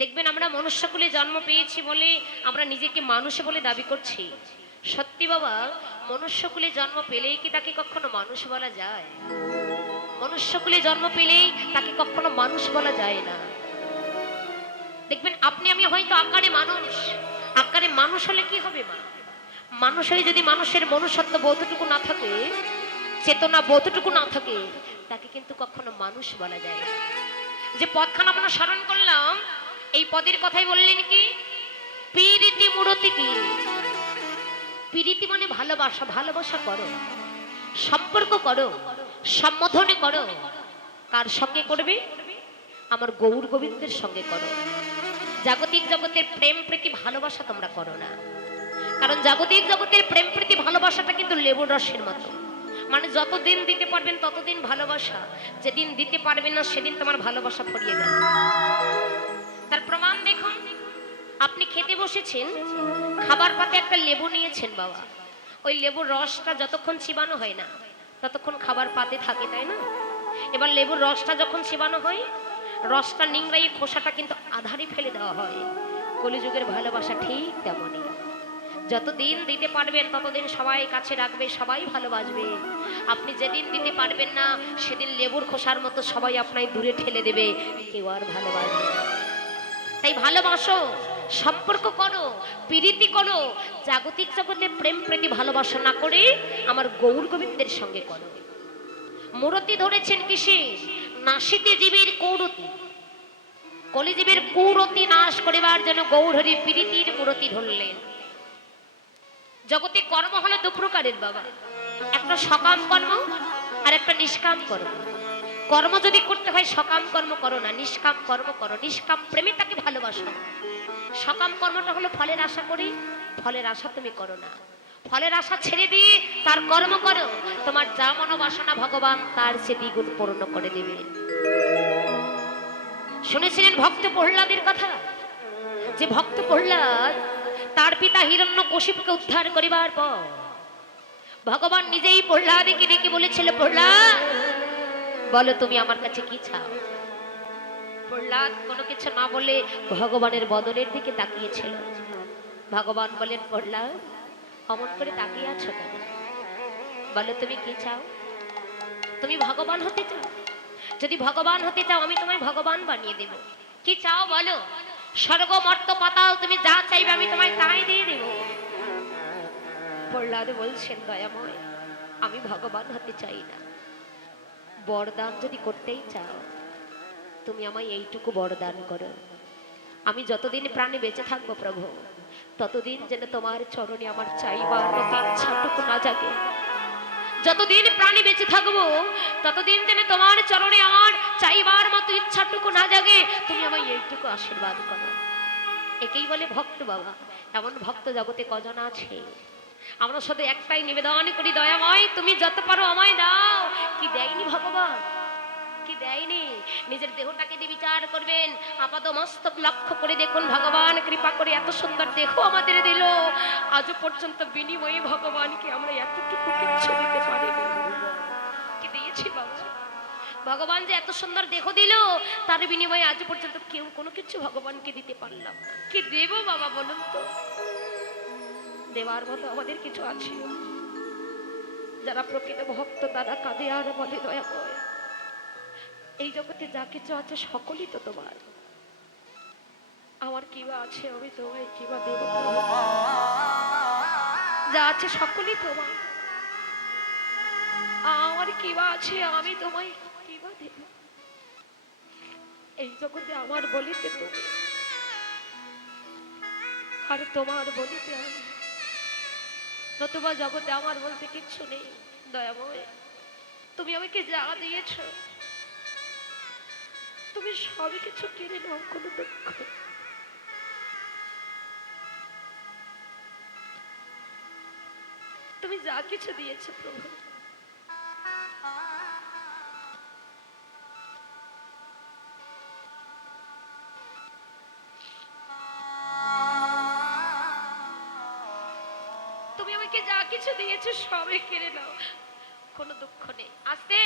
দেখবেন আমরা মনুষ্যকুলে জন্ম পেয়েছি বলে আমরা নিজেকে মানুষ বলে দাবি করছি। সত্যি বাবা, মনুষ্যকুলে জন্ম পেলেই কি তাকে কখনো মানুষ বলা যায়? মনুষ্যকুলে জন্ম পেলেই তাকে কখনো মানুষ বলা যায় না। দেখবেন আপনি আমি হয়তো আকারে মানুষ, আকারে মানুষ হলে কি হবে মা? মানুষ হয়ে যদি মানুষের মনুষ্যত্ব বোধটুকু না থাকে, চেতনা বোধটুকু না থাকে, তাকে কিন্তু কখনো মানুষ বলা যায় না। যে পদখানা আমরা স্মরণ করলাম, এই পদের কথাই বললেন কি? পীরিতি মূরতি কি? পীরিতি মানে ভালোবাসা। ভালোবাসা করো, সম্পর্ক করো, সম্বোধনে করো। কার সঙ্গে করবে? আমার গৌর গোবিন্দের সঙ্গে করো। জাগতিক জগতের প্রেম প্রীতি ভালোবাসা তোমরা করো না। কারণ জাগতিক জগতের প্রেম প্রীতি ভালোবাসাটা কিন্তু লেবুর রসের মতো, মানে যতদিন দিতে পারবেন ততদিন ভালোবাসা, যেদিন দিতে পারবেন না সেদিন তোমার ভালোবাসা ফুরিয়ে গেল। তার প্রমাণ দেখুন, আপনি খেতে বসেছেন, খাবার পাতে একটা লেবু নিয়েছেন বাবা, ওই লেবুর রসটা যতক্ষণ চিবানো হয় না ততক্ষণ খাবার পাতে থাকে, তাই না? এবার লেবুর রসটা যখন চিবানো হয়, রসটা নিংড়াইয়ে খোসাটা কিন্তু আধারে ফেলে দেওয়া হয়। কলিযুগের ভালোবাসা ঠিক তেমনই, যতদিন দিতে পারবেন ততদিন সবাই কাছে রাখবে, সবাই ভালোবাসবে। আপনি যেদিন দিতে পারবেন না সেদিন লেবুর খোসার মতো সবাই আপনাকে দূরে ঠেলে দেবে, কেউ আর ভালোবাসবে না। তাই ভালোবাসো, সম্পর্ক করো, প্রীতি করো। জাগতিক জগতে প্রেম প্রীতি ভালোবাসা না করে আমার গৌর গোবিন্দের সঙ্গে করো। মূরতি ধরেছেন কিসে? নাসিতে জীবের কৌরতি, কলিজীবের কুরতি নাশ করিবার জন্য গৌর হরি প্রীতির মূরতি ধরলেন। জগতে কর্ম হলো দু প্রকারের বাবা, একটা সকাম কর্ম আর একটা নিষ্কাম কর্ম। কর্ম যদি করতে হয় সকাম কর্ম করো না, নিষ্কাম কর্ম করো। নিষ্কাম প্রেমে তাকে ভালোবাসো। সকাম কর্মটা হলো ফলের আশা করি, ফলের আশা তুমি করো না। ফলের আশা ছেড়ে দিয়ে তার কর্ম করো, তোমার যা মনোবাসনা ভগবান তার সে দ্বিগুণ পূর্ণ করে দেবে। শুনেছিলেন ভক্ত প্রহ্লাদের কথা? যে ভক্ত প্রহ্লাদ তার পিতা হিরণ্যকশিপুকে উদ্ধার করিবার পর ভগবান নিজেই প্রহ্লাদকে ডেকে বলেছিল, প্রহ্লাদ বলো তুমি আমার কাছে কি চাও? প্রহ্লাদ কোনো কিছু না বলে ভগবানের বদনের দিকে তাকিয়েছিল। ভগবান বলেন, প্রহ্লাদ অমন করে তাকিয়ে আছো কেন? বলো তুমি কি চাও? তুমি ভগবান হতে চাও? যদি ভগবান হতে চাও আমি তোমায় ভগবান বানিয়ে দেব। কি চাও বলো? স্বর্গ মর্ত পাতাল তুমি যা চাইবে আমি তোমায় তাই দিয়ে দেব। প্রহ্লাদ বলছেন, দয়াময় আমি ভগবান হতে চাই না, বরদান যদি করতেই চাও তুমি আমায় এইটুকু বরদান করো, আমি যতদিন প্রাণে বেঁচে থাকবো প্রভু ততদিন যেন তোমার চরণে আমার চাইবার মতো ইচ্ছাটুকু না জাগে। যতদিন প্রাণে বেঁচে থাকবো ততদিন যেন তোমার চরণে আমার চাইবার মতো ইচ্ছাটুকু না জাগে, তুমি আমায় এইটুকু আশীর্বাদ করো। একেই বলে ভক্ত বাবা। এমন ভক্ত জগতে কজন আছে? আমরা শুধু একটাই নিবেদন করি, দয়াময় তুমি যত পারো আমায় দাও। কি দেয়নি ভগবান? কি দেয়নি? নিজের দেহটাকে দিয়ে বিচার করবেন, আপাত মস্তক লক্ষ্য করে দেখুন, ভগবান কৃপা করে এত সুন্দর দেহ আমাদের দিল, আজও পর্যন্ত বিনিময়ে ভগবানকে আমরা এতটুকু কিচ্ছু দিতে পারিনি। কি দিয়েছি বাবা? ভগবান যে এত সুন্দর দেহ দিল, তার বিনিময়ে আজ পর্যন্ত কেউ কোনো কিছু ভগবানকে দিতে পারলাম না। কি দেব বাবা বলুন তো? দেওয়ার মতো আমাদের কিছু আছে? যারা প্রকৃত ভক্ত তারা কাঁদে আর বলে, দয়াময় এই জগতে যা কিছু আছে সকলই তো তোমার, আমার কিবা আছে আমি তোমায় কিবা দেব? যা আছে সকলই তোমার, আমার কিবা আছে আমি তোমায় কিবা দেব? এই জগতে আমার বলিতে তুমি, আর তোমার বলিতে আমি, নতুবা জগতে আমার বলতে কিচ্ছু নেই। দয়াময় তুমি আমাকে যা দিয়েছ তুমি সবই কিছু কেড়ে নাও, কোনো দুঃখ। তুমি যা কিছু দিয়েছো প্রভু, তুমি আমাকে যা কিছু দিয়েছো সবই কেড়ে নাও, কোনো দুঃখ নেই। আস্তে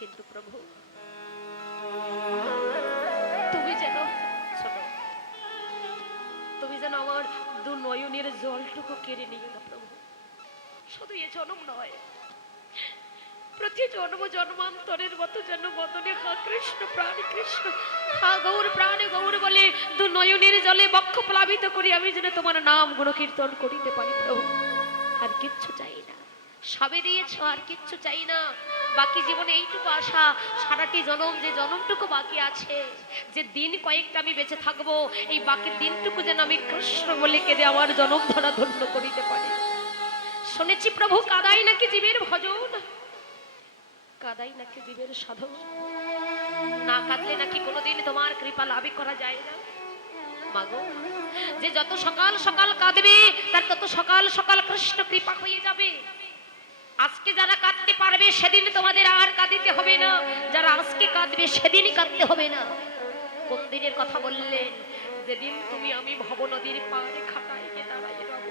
কিন্তু প্রভু তুমি যেন, শোনো, তুমি যেন আমার দু নয়নের জলটুকু কেড়ে নিও না প্রভু। শুধু এ জন্ম নয়, প্রতি জন্ম জন্মান্তরের মতো যেন বদনে হা কৃষ্ণ প্রাণ কৃষ্ণ, হা গৌর প্রাণ গৌর বলে দু নয়নের জলে বক্ষ প্লাবিত করি আমি যেন তোমার নাম গুণ কীর্তন করিতে পারি প্রভু। আর কিচ্ছু চাই না, সবে দিয়েছ, আর কিচ্ছু চাই না। বাকি জীবনে এইটুকু আশা, সারাটি জনম যে জনমটুকু বাকি আছে, যে দিন কয়েকটা আমি বেঁচে থাকবো, এই বাকি দিনটুকু যেন আমি কৃষ্ণ বলে কেঁদে আমার জনম ধরা ধন্য করিতে পারি। শুনেছি প্রভু কাদাই নাকি জীবের ভজন, কাদাই নাকি জীবের সাধন, না কাঁদলে নাকি কোনোদিন তোমার কৃপা লাভই করা যায় না। মাগো, যে যত সকাল সকাল কাঁদবে তার তত সকাল সকাল কৃষ্ণ কৃপা হয়ে যাবে। আজকে যারা কাঁদতে পারবে সেদিন তোমাদের আর কাঁদিতে হবে না, যারা আজকে কাঁদবে সেদিনই কাঁদতে হবে না। কোন দিনের কথা বললেন? যেদিন তুমি আমি ভব নদীর পাড়ে খাটাই গিয়ে দাঁড়াই রব,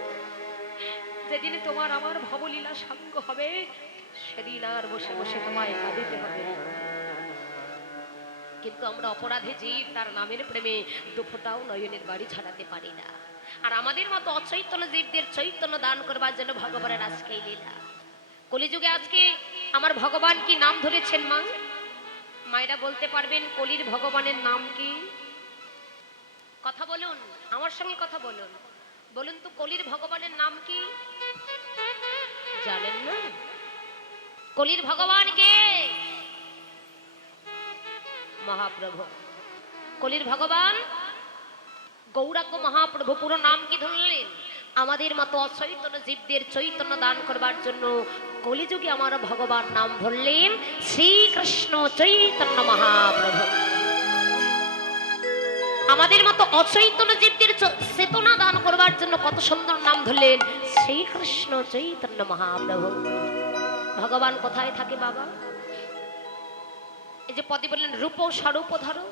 যেদিন তোমার আমার ভবলীলা সাঙ্গ হবে, সেদিন আর বসে বসে তোমায় কাঁদিতে হবে। কিন্তু আমরা অপরাধী জীব, তার নামের প্রেমে দুফোটাও নয়নের বাড়ি ছাড়াতে পারি না। আর আমাদের মতো অচৈতন্য জীবদের চৈতন্য দান করবার জন্য ভগবানের আজকেই লীলা। কলিযুগে আজকে আমার ভগবান কি নাম ধরেছেন মা? মায়েরা বলতে পারবেন কলির ভগবানের নাম কি? কথা বলুন, আমার সঙ্গে কথা বলুন। বলুন তো কলির ভগবানের নাম কি? জানেন না? কলির ভগবান কে? মহাপ্রভু। কলির ভগবান গৌরাঙ্গ মহাপ্রভু। পুরো নাম কি ধরলেন? আমাদের মতো অচৈতন্য জীবদের চৈতন্য দান করবার জন্য কলিযুগে আমার ভগবান নাম ধরলেন শ্রীকৃষ্ণ চৈতন্য মহাপ্রভু। আমাদের মতো অচৈতন্য জীবদের চেতনা দান করবার জন্য কত সুন্দর নাম ধরলেন শ্রীকৃষ্ণ চৈতন্য মহাপ্রভু। ভগবান কোথায় থাকে বাবা? এই যে পদে বললেন রূপ স্বরূপ ধরো।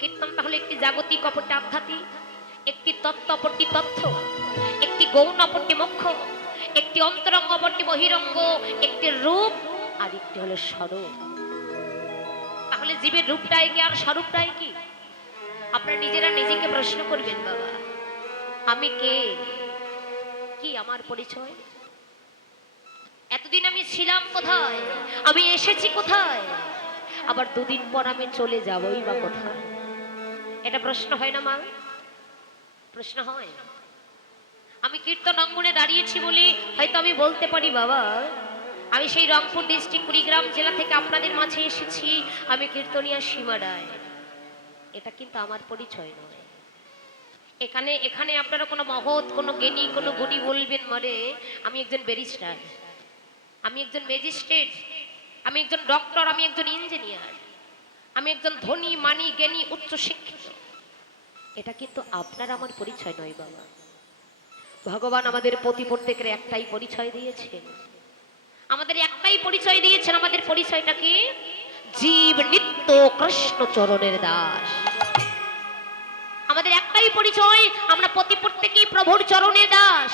কীর্তনটা হলো একটি জাগতিক, অপরটি আধ্যাত্মিক, একটি তত্ত্ব অপরটি তথ্য, একটি গৌণ অপরটি মুখ্য, একটি অন্তরঙ্গ অপরটি বহিরঙ্গ, একটি রূপ আর একটি হলো স্বরূপ। তাহলে জীবের রূপটাই কি আর স্বরূপটাই কি? আপনারা নিজেরা নিজেকে প্রশ্ন করবেন বাবা, আমি কে? কি আমার পরিচয়? এতদিন আমি ছিলাম কোথায়? আমি এসেছি কোথায়? আবার দুদিন পর আমি চলে যাবই বা কোথায়? এটা প্রশ্ন হয় না মা? প্রশ্ন হয়। আমি কীর্তন অঙ্গনে দাঁড়িয়েছি বলে হয়তো আমি বলতে পারি বাবা আমি সেই রংপুর ডিস্ট্রিক্ট কুড়িগ্রাম জেলা থেকে আপনাদের মাঝে এসেছি, আমি কীর্তনিয়া সীমা রায়। এটা কিন্তু আমার পরিচয় নয়। এখানে এখানে আপনারা কোনো মহৎ, কোনো জ্ঞানী, কোনো গুণী বলবেন মানে আমি একজন ব্যারিস্টার, আমি একজন ম্যাজিস্ট্রেট, আমি একজন ডক্টর, আমি একজন ইঞ্জিনিয়ার, আমি একজন ধনী, মানী, জ্ঞানী, উচ্চ শিক্ষিত। এটা কিন্তু আপনার আমার পরিচয় নয় বাবা। ভগবান আমাদের প্রতি প্রত্যেকের একটাই পরিচয় দিয়েছেন, আমাদের একটাই পরিচয় দিয়েছেন। আমাদের পরিচয়টা কি? জীব নিত্য কৃষ্ণ চরণের দাস। আমাদের একটাই পরিচয়, আমরা প্রতি প্রত্যেকেই প্রভুর চরণের দাস।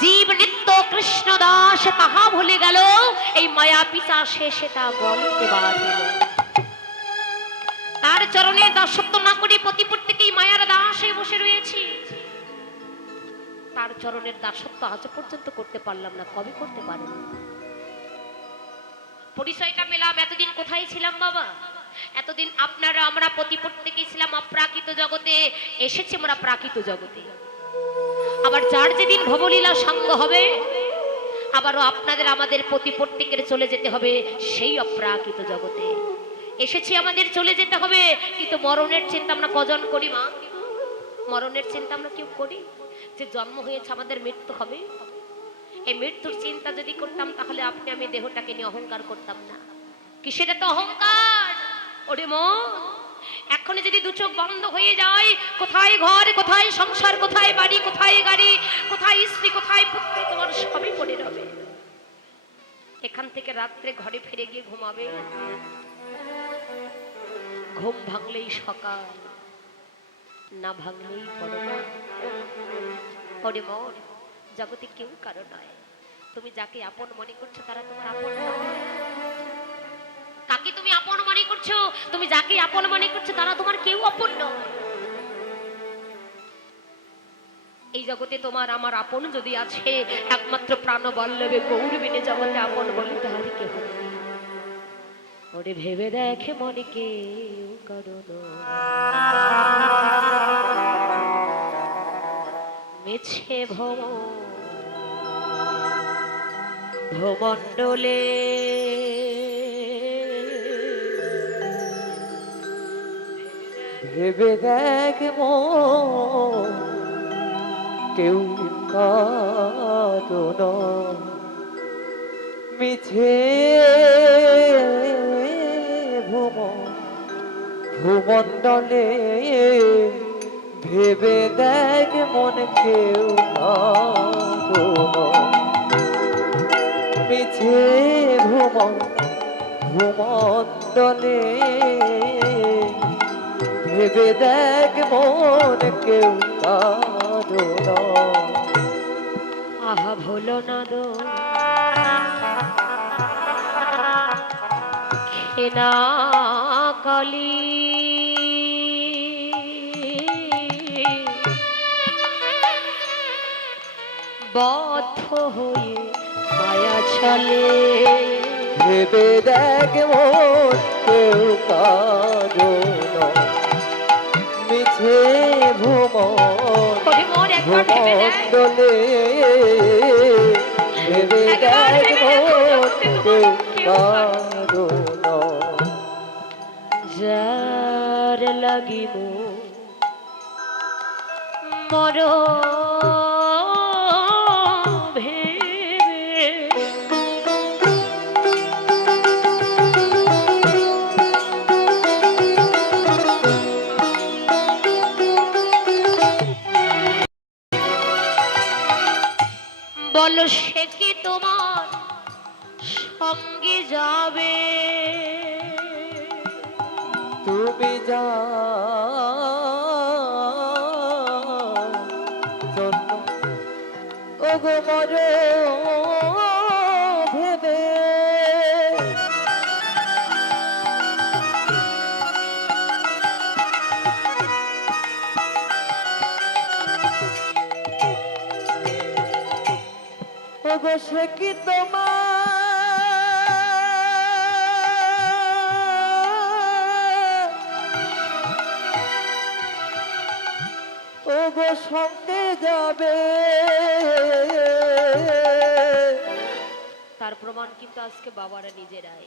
জীব নিত্য কৃষ্ণ দাস তাহা ভুলে গেল, এই মায়া পিশাচে সেটা বলতে বাধিল। তার চরণের দাসত্ব না করে প্রতি প্রত্যেকেই মায়ার দাস হয়ে বসে রয়েছি। তার চরণের দাসত্ব আজ পর্যন্ত করতে পারলাম না, কবে করতে পারব? পরিচয়টা পেলাম, এতদিন কোথায় ছিলাম বাবা? এতদিন আপনারা আমরা প্রতি প্রত্যেকেই ছিলাম অপ্রাকৃত জগতে, এসেছি আমরা প্রাকৃত জগতে। আবার যার যেদিন ভবলীলা সঙ্গ হবে, আবারও আপনাদের আমাদের প্রতি প্রত্যেকের চলে যেতে হবে সেই অপ্রাকৃত জগতে। এসেছি আমাদের চলে যেতে হবে, কিন্তু মরণের চিন্তা আমরা কজন করি মা? মরণের চিন্তা আমরা কেউ করি? যে জন্ম হয়েছে আমাদের মৃত্যু হবে, এই মৃত্যুর চিন্তা যদি করতাম তাহলে আপনি আমি দেহটাকে নিয়ে অহংকার করতাম না। কিসের এত অহংকার? ওরে মন, এখনই যদি দু চোখ বন্ধ হয়ে যায়, কোথায় ঘর, কোথায় সংসার, কোথায় বাড়ি, কোথায় গাড়ি, কোথায় স্ত্রী, কোথায় পুত্র, তোমার সবই পড়ে রবে। এখান থেকে রাত্রে ঘরে ফিরে গিয়ে ঘুমাবে, ঘুম ভাঙলেই সকাল, না ভাঙলেই পরকাল। ওরে মন, জগতে কেউ কারো নয়। তুমি যাকে আপন মনে করছো তারা তোমার আপন নয়। কাকে তুমি আপন মনে করছো করছো, তুমি যাকে আপন মনে করছো তারা তোমার কেউ আপন নয়। এই জগতে তোমার আমার আপন যদি আছে, একমাত্র প্রাণ বল্লভে গৌরবিনে জগতে আপন বলে তাহার কেহ নেই। ওরে ভেবে দেখে মনে কেউ কারণ মেছে ভমণ্ডলে ভেবে দেখ মন কেউ কাঁদো না মিছে ভূমণ্ডলে ভেবে দেখ মন কেউ কাঁদো না মিছে ভূমণ্ডলে ভেবে দেখ মন কেউ কাঁদো না। আহা ভোলো না দো খেনা কালী বদ্ধ হয়ে মায়া চলে ভেবে দেখ মন কেউ কাঁদো না মিছে ভূমণ্ডলে ভেবে দেখ মন কেউ কাঁদো না। যার লাগিব মর বলো সে কি তোমার সঙ্গে যাবে? তুমি যা ওগো মরে ভেবে ওগো সে কি তোমার ওগো সঙ্গে যাবে তার প্রমাণ কিন্তু আজকে বাবারা নিজেরাই